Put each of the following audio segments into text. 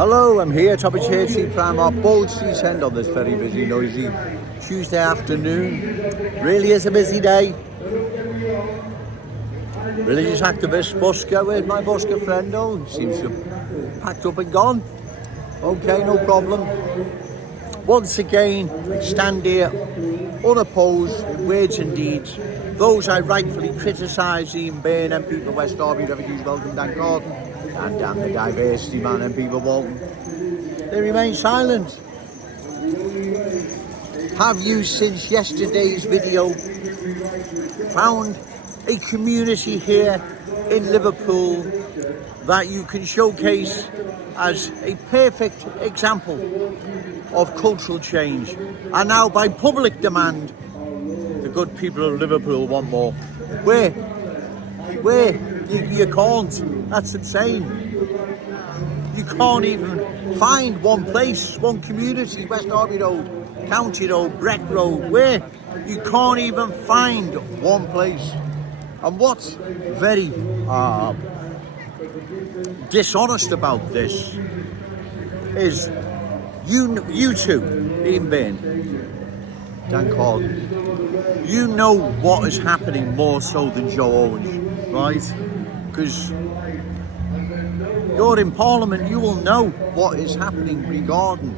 Hello, I'm here, top of Chelsea Primark, Bold Street End on this very busy, noisy Tuesday afternoon. Really is a busy day. Religious activist busker, where's my busker friend? Oh, he seems to have packed up and gone. Okay, no problem. Once again, I stand here unopposed in words and deeds. Those I rightfully criticise, Ian Bain, MP for West Derby, Refugees Welcome, Dan Gordon, and damn the diversity man, MP for Walton. They remain silent. Have you, since yesterday's video, found a community here in Liverpool that you can showcase as a perfect example of cultural change? And now, by public demand, the good people of Liverpool want more. Where? You can't. That's insane. You can't even find one place, one community, West Derby Road, County Road, Breck Road, where you can't even find one place. And what's very dishonest about this is you two, Ian Bain, Dan Gordon, you know what is happening more so than Joe Owens, right? Because you're in Parliament, you will know what is happening regarding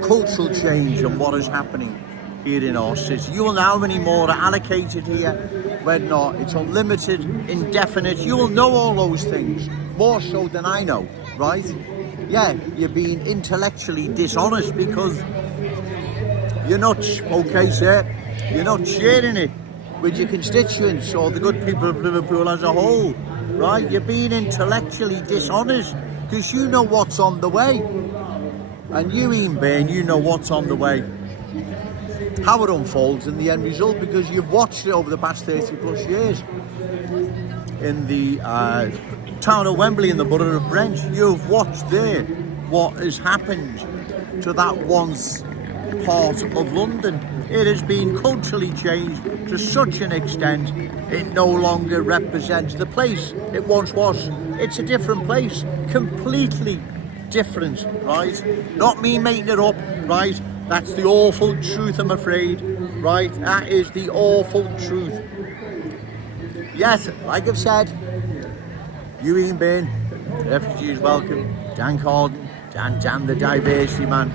cultural change and what is happening here in our city. You will know how many more are allocated here, whether or not it's unlimited, indefinite. You will know all those things, more so than I know, right? Yeah, you're being intellectually dishonest because you're not, okay sir, you're not sharing it with your constituents or the good people of Liverpool as a whole, right? You're being intellectually dishonest because you know what's on the way. And you, Ian Bain, you know what's on the way. How it unfolds in the end result, because you've watched it over the past 30 plus years. In the town of Wembley, in the borough of Brent, you've watched there what has happened to that once part of London. It has been culturally changed to such an extent it no longer represents the place it once was. It's a different place, completely different, right? Not me making it up, right? That's the awful truth, I'm afraid, right? That is the awful truth. Yes, like I've said, you, Ian Bain, Refugees Welcome, Dan Gordon, Dan the diversity man.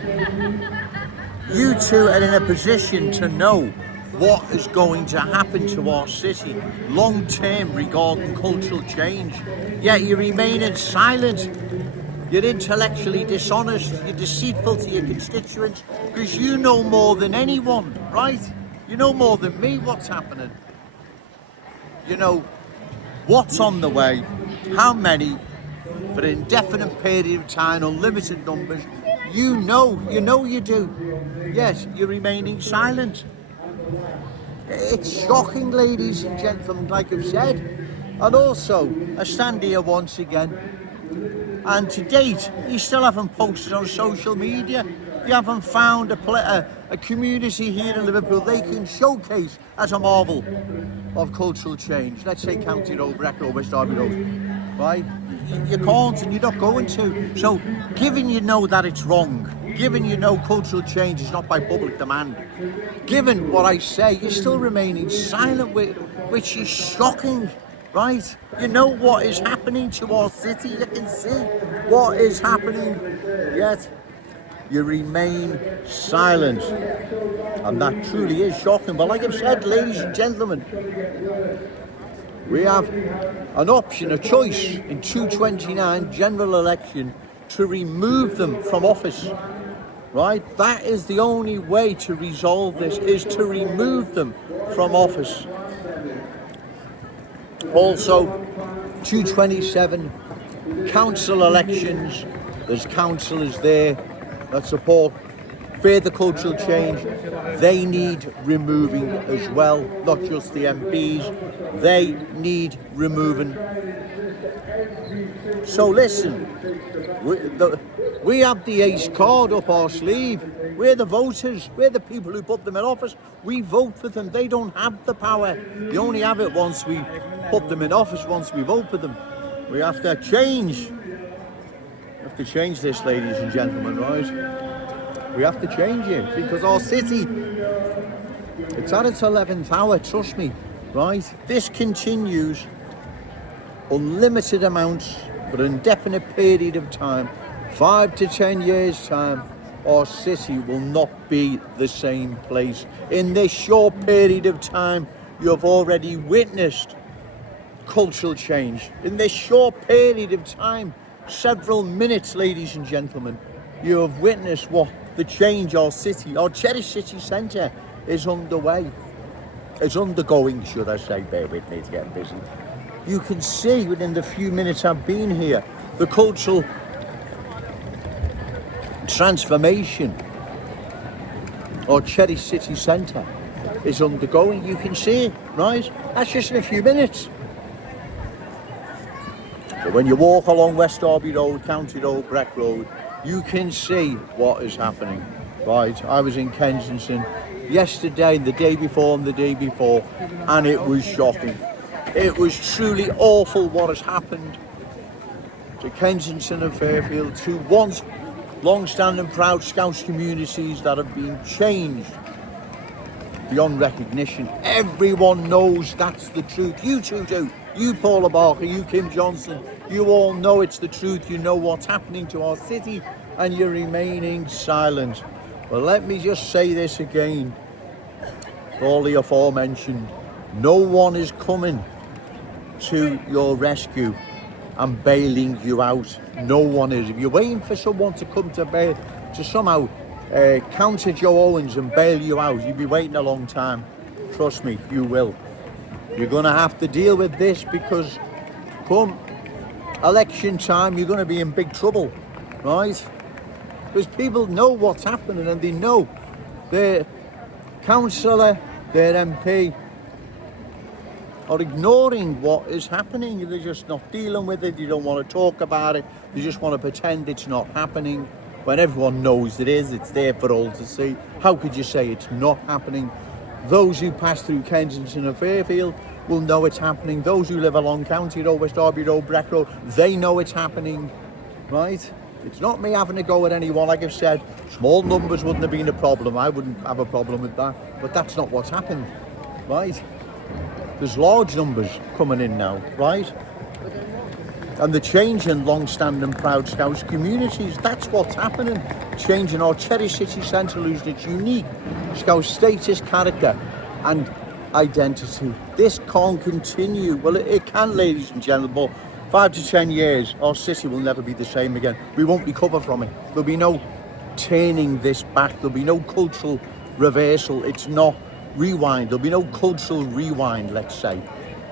You two are in a position to know what is going to happen to our city long term regarding cultural change. Yet you remain in silent. You're intellectually dishonest, you're deceitful to your constituents because you know more than anyone, right? You know more than me what's happening. You know what's on the way, how many, for an indefinite period of time, unlimited numbers. You know you do. Yes, you're remaining silent. It's shocking, ladies and gentlemen, like I've said. And also, I stand here once again, and to date, you still haven't posted on social media. You haven't found a community here in Liverpool they can showcase as a marvel of cultural change. Let's say County Road, Breck Road, West Derby Road, right? You can't, and you're not going to. So, given you know that it's wrong, given you know cultural change is not by public demand, given what I say, you're still remaining silent, which is shocking. Right? You know what is happening to our city. You can see what is happening. Yet you remain silent. And that truly is shocking. But like I've said, ladies and gentlemen, we have an option, a choice in 229 general election to remove them from office. Right? That is the only way to resolve this, is to remove them from office. Also, 227 council elections. There's councillors there that support further cultural change. They need removing as well, not just the MPs. They need removing. So listen, we have the ace card up our sleeve. We're the voters. We're the people who put them in office. We vote for them. They don't have the power. They only have it once we put them in office, once we vote for them. We have to change. have to change this, ladies and gentlemen, right? We have to change it because our city, it's at its 11th hour, trust me, right? This continues unlimited amounts for an indefinite period of time, 5 to 10 years time, our city will not be the same place. In this short period of time, you have already witnessed cultural change. In this short period of time, several minutes, ladies and gentlemen, you have witnessed what the change our city, our cherished city centre is underway. It's undergoing, should I say, bear with me, it's getting busy. You can see within the few minutes I've been here, the cultural transformation our cherished city centre is undergoing. You can see it, right? That's just in a few minutes. But when you walk along West Derby Road, County Road, Breck Road, you can see what is happening, right? I was in Kensington yesterday, the day before and the day before, and it was shocking. It was truly awful what has happened to Kensington and Fairfield, to once long-standing proud Scouse communities that have been changed beyond recognition. Everyone knows that's the truth. You two do. You Paula Barker, you Kim Johnson, you all know it's the truth. You know what's happening to our city and you're remaining silent. Well, let me just say this again. For all the aforementioned, no one is coming to your rescue and bailing you out. No one is. If you're waiting for someone to come to bail, to somehow counter Joe Owens and bail you out, you'll be waiting a long time. Trust me, you will. You're going to have to deal with this because come election time, you're going to be in big trouble, right? Because people know what's happening and they know their councillor, their MP are ignoring what is happening. They're just not dealing with it. They don't want to talk about it. They just want to pretend it's not happening when everyone knows it is. It's there for all to see. How could you say it's not happening? Those who pass through Kensington and Fairfield will know it's happening. Those who live along County Road, West Derby Road, Breck Road, they know it's happening, right? It's not me having a go at anyone. Like I've said, small numbers wouldn't have been a problem. I wouldn't have a problem with that. But that's not what's happened, right? There's large numbers coming in now, right? And the change in long-standing proud Scouse communities, that's what's happening. Changing our cherished city centre, losing its unique Scouse status, character and identity. This can't continue. Well, it can, ladies and gentlemen, but 5 to 10 years, our city will never be the same again. We won't recover from it. There'll be no turning this back. There'll be no cultural reversal. It's not rewind. There'll be no cultural rewind, let's say.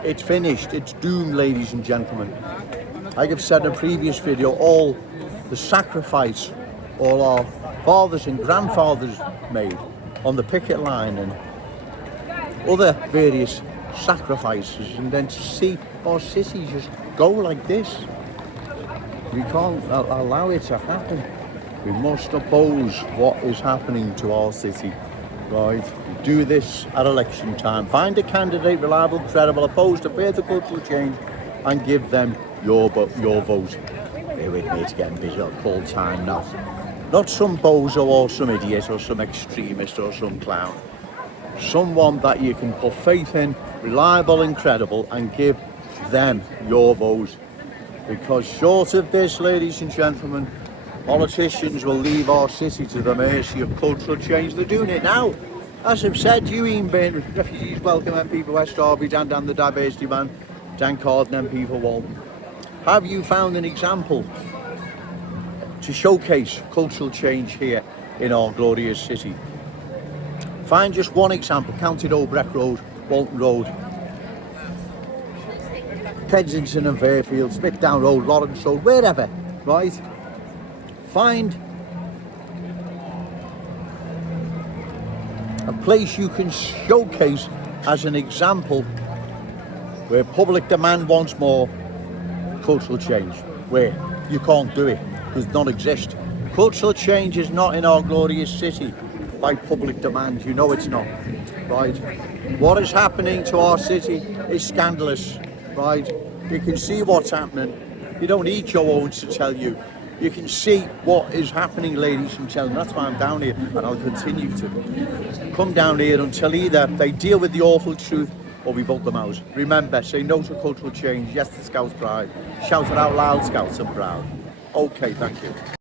It's finished. It's doomed, ladies and gentlemen. Like I've said in a previous video, all the sacrifice all our fathers and grandfathers made on the picket line and other various sacrifices, and then to see our city just go like this, we can't allow it to happen. We must oppose what is happening to our city, right? Do this at election time. Find a candidate reliable, credible, opposed to further cultural change, and give them your vote. Bear with me, it's getting busy at call time now. Not some bozo or some idiot or some extremist or some clown. Someone that you can put faith in, reliable and credible, and give them your vote. Because short of this, ladies and gentlemen, politicians will leave our city to the mercy of cultural change. They're doing it now. As I've said, you Ian Bain, refugees welcome MP for West Derby, Dan the diversity man, Dan Carden MP for Walton. Have you found an example to showcase cultural change here in our glorious city? Find just one example. County Road, Breck Road, Walton Road, Kensington and Fairfield, Smithdown Road, Lawrence Road, wherever, right? Find a place you can showcase as an example where public demand wants more cultural change, where you can't do it, does not exist. Cultural change is not in our glorious city by public demand. You know it's not, right? What is happening to our city is scandalous, right? You can see what's happening. You don't need Joe Owens to tell you. You can see what is happening, ladies and gentlemen. That's why I'm down here, and I'll continue to come down here until either they deal with the awful truth or we vote them out. Remember, say no to cultural change, yes to Scouse pride. Shout it out loud, Scouts and proud. Okay, thank you.